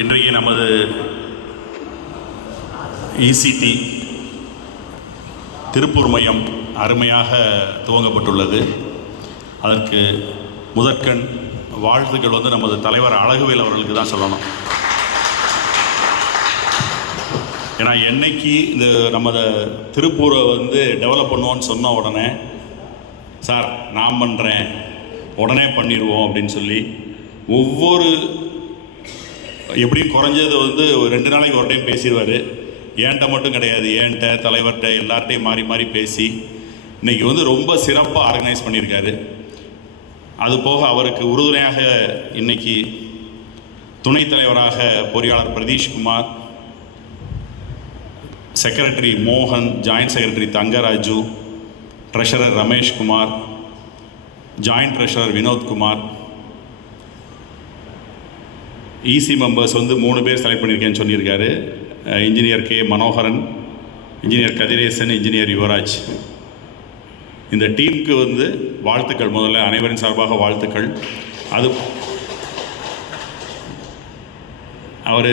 இன்றைக்கு நமது இசிடி திருப்பூர் மையம் அருமையாக துவங்கப்பட்டுள்ளது. அதற்கு முதற்கண் வாழ்த்துக்கள் நமது தலைவர் அழகுவேல் அவர்களுக்கு தான் சொல்லணும். ஏன்னா என்னைக்கு இந்த நமது திருப்பூரை டெவலப் பண்ணுவோன்னு சொன்ன உடனே, சார் நான் பண்ணுறேன் உடனே பண்ணிடுவோம் அப்படின்னு சொல்லி ஒவ்வொரு எப்படியும் குறைஞ்சது ஒரு 2 நாளைக்கு ஒரு டைம் பேசிடுவார். ஏன்ட்ட மட்டும் கிடையாது, ஏன்ட்ட தலைவர்கிட்ட எல்லார்ட்டையும் மாறி மாறி பேசி இன்றைக்கி ரொம்ப சிறப்பாக ஆர்கனைஸ் பண்ணியிருக்காரு. அதுபோக அவருக்கு உறுதுணையாக இன்றைக்கி துணைத் தலைவராக பொறியாளர் பிரதீஷ்குமார், செக்ரட்டரி மோகன், joint secretary Thangaraju, treasurer Ramesh Kumar, joint treasurer Vinoth Kumar, EC members 3 பேர் செலக்ட் பண்ணியிருக்கேன்னு சொல்லியிருக்காரு. Engineer K Manoharan, engineer Kathiresan, engineer Yuvaraj. இந்த டீமுக்கு வாழ்த்துக்கள். முதல்ல அனைவரின் சார்பாக வாழ்த்துக்கள். அது அவர்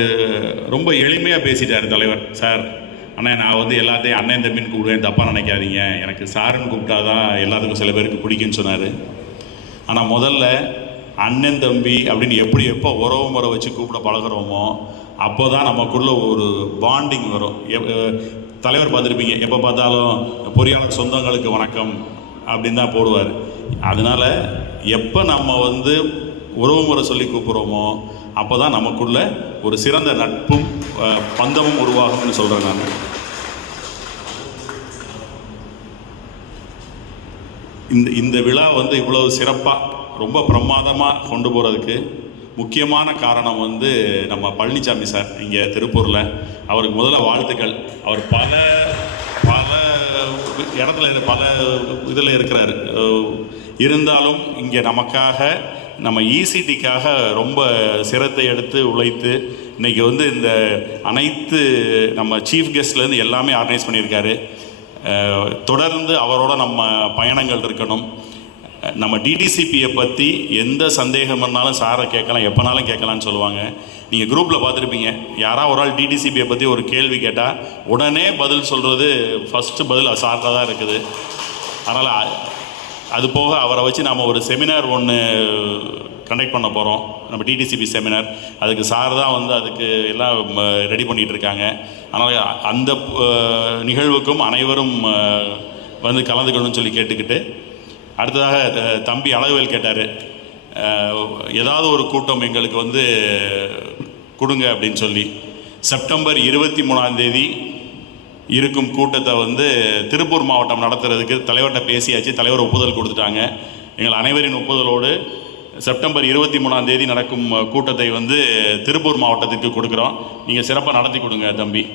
ரொம்ப எளிமையாக பேசிட்டார் தலைவர். சார் அண்ணா நான் எல்லாத்தையும் அண்ணன் தம்பின்னு கூப்பிடுவேன், தப்பாக நினைக்காதீங்க, எனக்கு சாருன்னு கூப்பிட்டா தான் எல்லாத்துக்கும் சில பேருக்கு பிடிக்குன்னு சொன்னார். ஆனால் முதல்ல அண்ணன் தம்பி அப்படின்னு எப்போ உறவு முறை வச்சு கூப்பிட பழகிறோமோ அப்போ தான் நமக்குள்ள ஒரு பாண்டிங் வரும். தலைவர் பார்த்துருப்பீங்க, எப்போ பார்த்தாலும் பொறியாளர் சொந்தங்களுக்கு வணக்கம் அப்படின்னு தான் போடுவார். அதனால் எப்போ நம்ம உறவு முறை சொல்லி கூப்பிட்றோமோ அப்போ தான் நமக்குள்ள ஒரு சிறந்த நட்பும் பந்தமும் உருவாகும்னு சொல்கிறேன் நான். இந்த விழா இவ்வளவு சிறப்பாக ரொம்ப பிரமாதமாக கொண்டு போகிறதுக்கு முக்கியமான காரணம் நம்ம பழனிசாமி சார் இங்கே திருப்பூரில். அவருக்கு முதல்ல வாழ்த்துக்கள். அவர் பல இடத்துல பல இதில் இருக்கிறார். இருந்தாலும் இங்கே நமக்காக நம்ம இசிடிக்காக ரொம்ப சிரத்தை எடுத்து உழைத்து இன்றைக்கி இந்த அனைத்து நம்ம சீஃப் கெஸ்ட்லேருந்து எல்லாமே ஆர்கனைஸ் பண்ணியிருக்காரு. தொடர்ந்து அவரோட நம்ம பயணங்கள் இருக்கணும். நம்ம டிடிசிபியை பற்றி எந்த சந்தேகம் இருந்தாலும் சாரை கேட்கலாம், எப்போனாலும் கேட்கலான்னு சொல்லுவாங்க. நீங்கள் குரூப்பில் பார்த்துருப்பீங்க, யாராவது ஒரு ஆள் டிடிசிபியை பற்றி ஒரு கேள்வி கேட்டால் உடனே பதில் சொல்கிறது ஃபஸ்ட்டு பதில் சார்ட்டாக தான் இருக்குது. அதனால் அது போக அவரை வச்சு நம்ம ஒரு செமினார் ஒன்று கண்டக்ட் பண்ண போகிறோம், நம்ம டிடிசிபி செமினார். அதுக்கு சார் தான் அதுக்கு எல்லாம் ரெடி பண்ணிகிட்டு இருக்காங்க. அதனால் அந்த நிகழ்வுக்கும் அனைவரும் கலந்துக்கணும்னு சொல்லி கேட்டுக்கிட்டு, அடுத்ததாக தம்பி அழகுவேல் கேட்டார், ஏதாவது ஒரு கூட்டம் எங்களுக்கு கொடுங்க அப்படின்னு சொல்லி. செப்டம்பர் 23 இருக்கும் கூட்டத்தை திருப்பூர் மாவட்டம் நடத்துறதுக்கு தலைவர்கிட்ட பேசியாச்சு. தலைவர் ஒப்புதல் கொடுத்துட்டாங்க. எங்கள் அனைவரின் ஒப்புதலோடு செப்டம்பர் 23 நடக்கும் கூட்டத்தை திருப்பூர் மாவட்டத்திற்கு கொடுக்குறோம். நீங்கள் சிறப்பாக நடத்தி கொடுங்க தம்பி.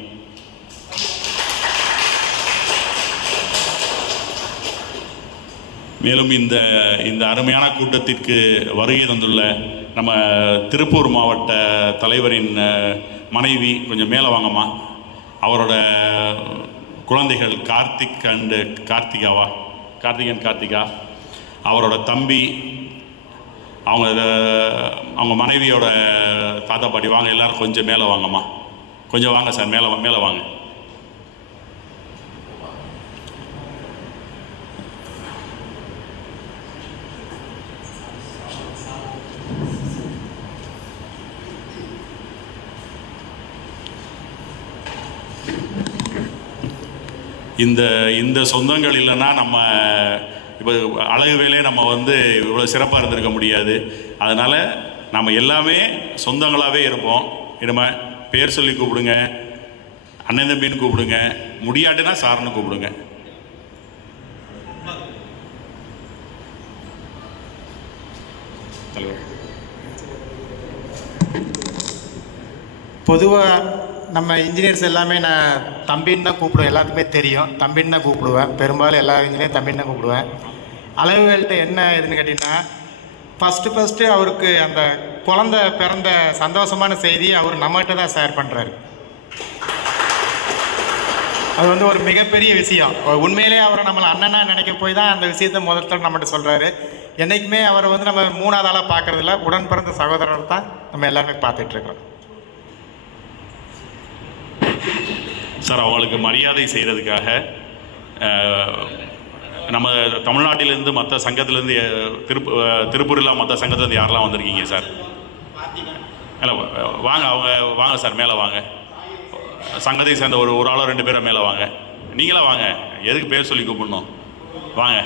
மேலும் இந்த அருமையான கூட்டத்திற்கு வருகை தந்துள்ள நம்ம திருப்பூர் மாவட்ட தலைவரின் மனைவி, கொஞ்சம் மேலே வாங்கம்மா. அவரோட குழந்தைகள் கார்த்திக் அண்டு கார்த்திகா, அவரோட தம்பி, அவங்க மனைவியோட தாத்தா பாட்டி வாங்க. எல்லோரும் கொஞ்சம் மேலே வாங்கம்மா, கொஞ்சம் வாங்க சார், மேலே வாங்க. இந்த சொந்தங்கள் இல்லைன்னா நம்ம இப்போ அழகுவேலே நம்ம இவ்வளோ சிறப்பாக இருந்திருக்க முடியாது. அதனால் நம்ம எல்லாமே சொந்தங்களாகவே இருப்போம். நம்ம பேர் சொல்லி கூப்பிடுங்க, அண்ணன் தம்பின்னு கூப்பிடுங்க, முடியாட்டுன்னா சார்னு கூப்பிடுங்க. பொதுவாக நம்ம இன்ஜினியர்ஸ் எல்லாமே நான் தம்பின்னு தான் கூப்பிடுவேன். எல்லாத்துக்குமே தெரியும், தம்பின்னு தான் கூப்பிடுவேன். பெரும்பாலும் எல்லா இன்ஜினியரும் தம்பின்னு தான் கூப்பிடுவேன். அழகுவேல்கிட்ட என்ன இதுன்னு கேட்டிங்கன்னா, ஃபஸ்ட்டு அவருக்கு அந்த குழந்தை பிறந்த சந்தோஷமான செய்தி அவர் நம்மகிட்ட தான் ஷேர் பண்ணுறாரு. அது ஒரு மிகப்பெரிய விஷயம். உண்மையிலே அவரை நம்மளை அண்ணனாக நினைக்க போய் தான் அந்த விஷயத்தை முதல்ல நம்மகிட்ட சொல்கிறாரு. என்றைக்குமே அவரை நம்ம 3ஆவது ஆளாக பார்க்குறதில்ல, உடன் பிறந்த சகோதரர் தான் நம்ம எல்லாருமே பார்த்துட்ருக்குறோம். சார் அவங்களுக்கு மரியாதை செய்கிறதுக்காக நம்ம தமிழ்நாட்டிலேருந்து மற்ற சங்கத்திலேருந்து திருப்பூரில் மற்ற சங்கத்துலேருந்து யாரெல்லாம் வந்திருக்கீங்க சார்? இல்லை வாங்க, அவங்க வாங்க சார், மேலே வாங்க. சங்கத்தை சேர்ந்த ஒரு ஆளோ 2 பேரை மேலே வாங்க. நீங்களாம் வாங்க, எதுக்கு பேர் சொல்லி கூப்பிடணும்? வாங்க.